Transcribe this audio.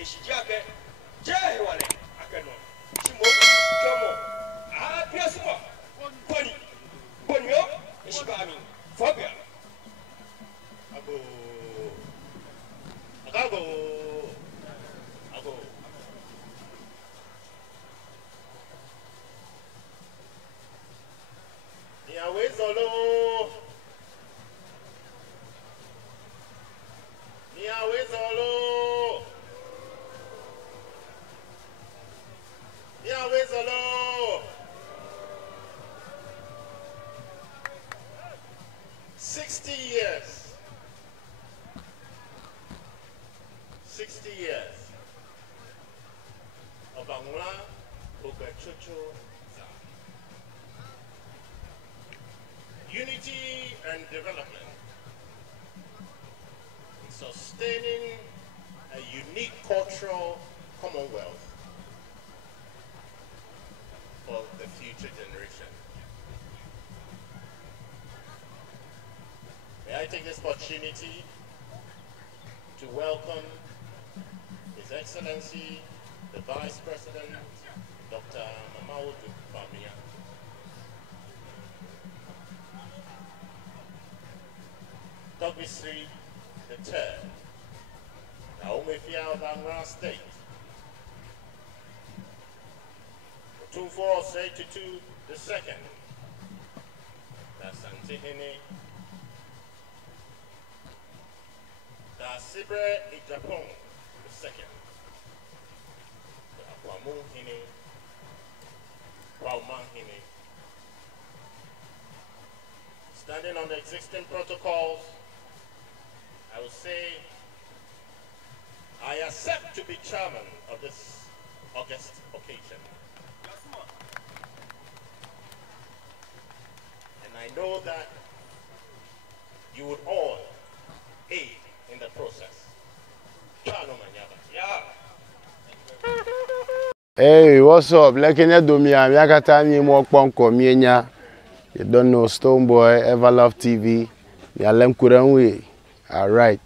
Eshijake, Jehwane, Akano, Chimo, Jomo, Piasmo, Boni, Bonio, Eshibami, Phobia. Ago, Agago, Ago. Yahweh Zolo, Yahweh Zolo, Yahweh Zolo. 60 years. 60 years. Obangula Ogachocho. Unity and development. Sustaining a unique cultural commonwealth for the future generation. May I take this opportunity to welcome His Excellency, the Vice President, Dr. Mamadou Bawumia. Dogbisri the Third, Naumefia of Anambra State, Otumfuo Osei Tutu the Second, Asantehene, Sibre Ijapong the Second, Akwamu Hine, Bawumia Hine. Standing on the existing protocols, I would say I accept to be chairman of this august occasion. And I know that you would all aid in the process. Hey, what's up? Lekenya Domia, Yakata ni mo kponko mienya. You don't know Stonebwoy, Everlove TV. Ya lem kurenwe. All right.